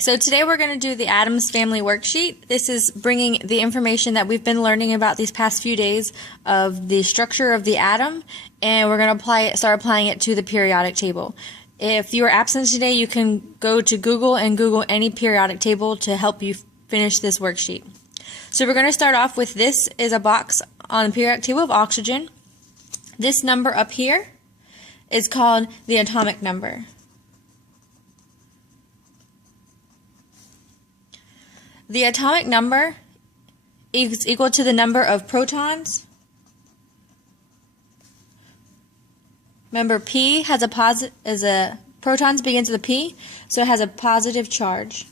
So today we're going to do the Addams Family Worksheet. This is bringing the information that we've been learning about these past few days of the structure of the atom, and we're going to start applying it to the periodic table. If you are absent today, you can go to Google and Google any periodic table to help you finish this worksheet. So we're going to start off with this is a box on the periodic table of oxygen. This number up here is called the atomic number. The atomic number is equal to the number of protons. Remember, P has protons begins with a P, so it has a positive charge.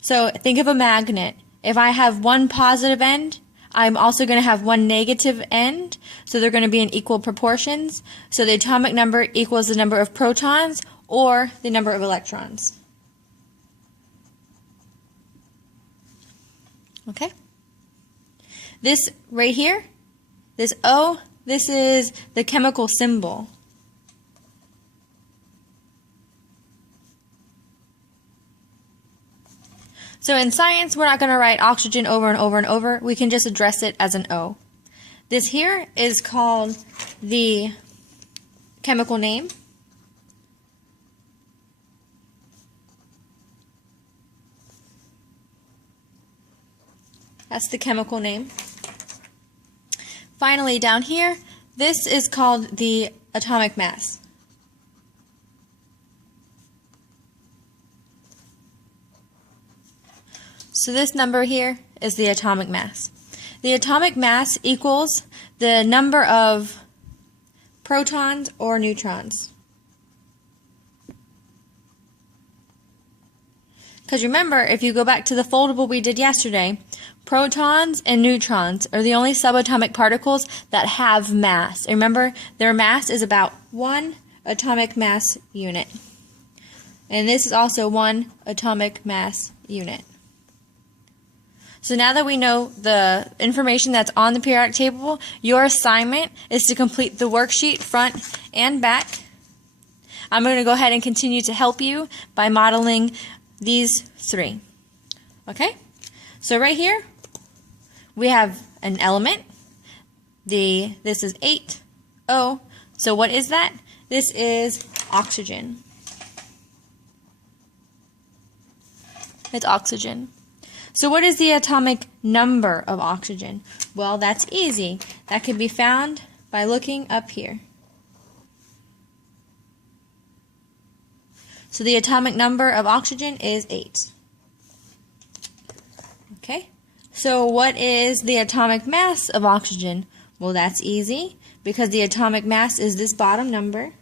So think of a magnet. If I have one positive end, I'm also going to have one negative end, so they're going to be in equal proportions. So the atomic number equals the number of protons or the number of electrons. Okay? This right here, this O, this is the chemical symbol. So in science, we're not going to write oxygen over and over and over. We can just address it as an O. This here is called the chemical name. That's the chemical name. Finally, down here, this is called the atomic mass. So this number here is the atomic mass. The atomic mass equals the number of protons or neutrons. Because remember, if you go back to the foldable we did yesterday, protons and neutrons are the only subatomic particles that have mass. Remember, their mass is about 1 atomic mass unit. And this is also 1 atomic mass unit. So now that we know the information that's on the periodic table, your assignment is to complete the worksheet front and back. I'm going to go ahead and continue to help you by modeling these 3. Okay? So right here, we have an element. This is 8O. So what is that? This is oxygen. It's oxygen. So what is the atomic number of oxygen? Well, that's easy. That can be found by looking up here. So the atomic number of oxygen is 8. Okay? So what is the atomic mass of oxygen? Well, that's easy because the atomic mass is this bottom number.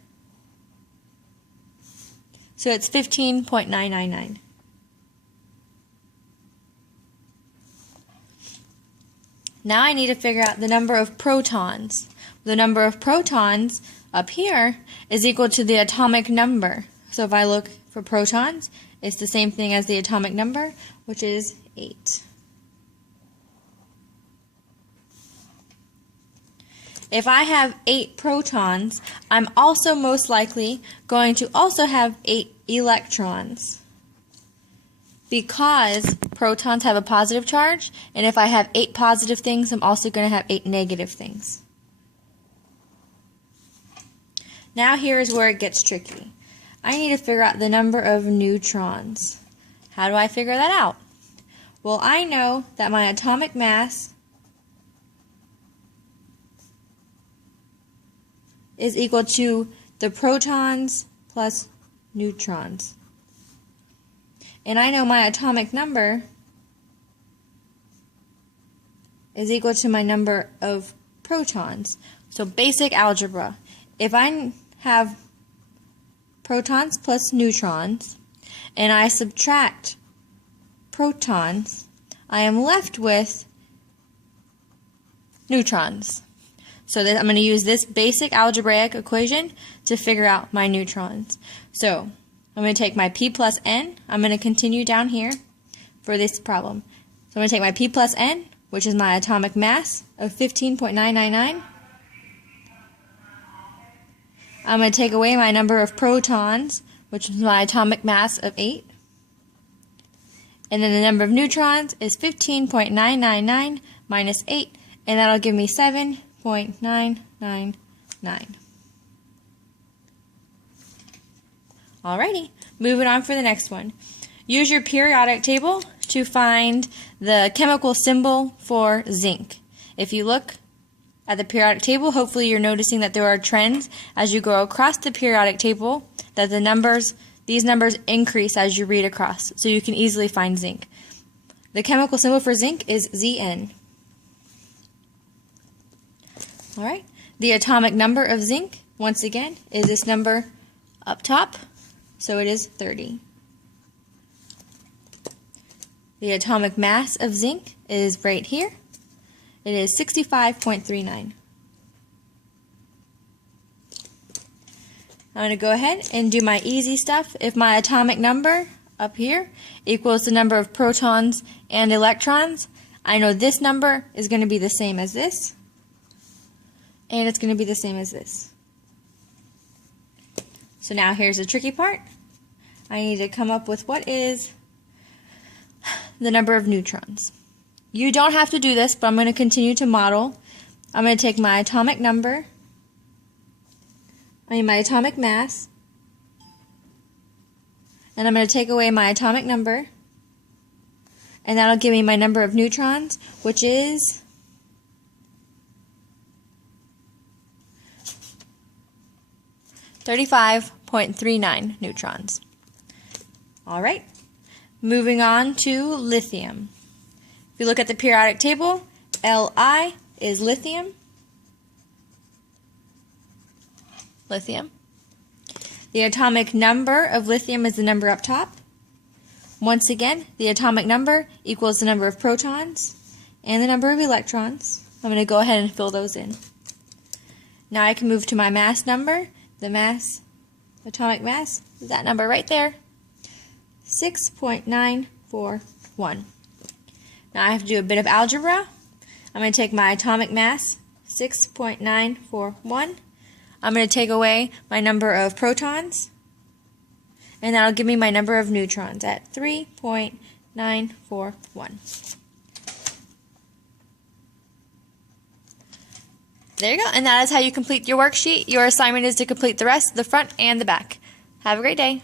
So it's 15.999. Now I need to figure out the number of protons. The number of protons up here is equal to the atomic number. So if I look for protons, it's the same thing as the atomic number, which is 8. If I have 8 protons, I'm also most likely going to also have 8 electrons, because protons have a positive charge, and if I have 8 positive things, I'm also going to have 8 negative things. Now here is where it gets tricky. I need to figure out the number of neutrons. How do I figure that out? Well, I know that my atomic mass is equal to the protons plus neutrons. And I know my atomic number is equal to my number of protons. So basic algebra. If I have protons plus neutrons and I subtract protons, I am left with neutrons. So I'm going to use this basic algebraic equation to figure out my neutrons. So I'm going to take my P plus N. I'm going to continue down here for this problem. So I'm going to take my P plus N, which is my atomic mass of 15.999. I'm going to take away my number of protons, which is my atomic mass of 8. And then the number of neutrons is 15.999 minus 8, and that'll give me 7.999. Alrighty, moving on for the next one. Use your periodic table to find the chemical symbol for zinc. If you look at the periodic table, hopefully you're noticing that there are trends as you go across the periodic table, that these numbers increase as you read across, so you can easily find zinc. The chemical symbol for zinc is Zn. Alright, the atomic number of zinc, once again, is this number up top, so it is 30. The atomic mass of zinc is right here. It is 65.39. I'm going to go ahead and do my easy stuff. If my atomic number up here equals the number of protons and electrons, I know this number is going to be the same as this, and it's going to be the same as this. So now here's the tricky part. I need to come up with what is the number of neutrons. You don't have to do this, but I'm going to continue to model. I'm going to take my atomic number, my atomic mass, and I'm going to take away my atomic number, and that'll give me my number of neutrons, which is 35.39 neutrons. Alright, moving on to lithium. If you look at the periodic table, Li is lithium. The atomic number of lithium is the number up top. Once again, the atomic number equals the number of protons and the number of electrons. I'm going to go ahead and fill those in. Now I can move to my mass number. The atomic mass is that number right there, 6.941. Now I have to do a bit of algebra. I'm going to take my atomic mass, 6.941. I'm going to take away my number of protons, and that'll give me my number of neutrons at 3.941. There you go, and that is how you complete your worksheet. Your assignment is to complete the rest, the front and the back. Have a great day.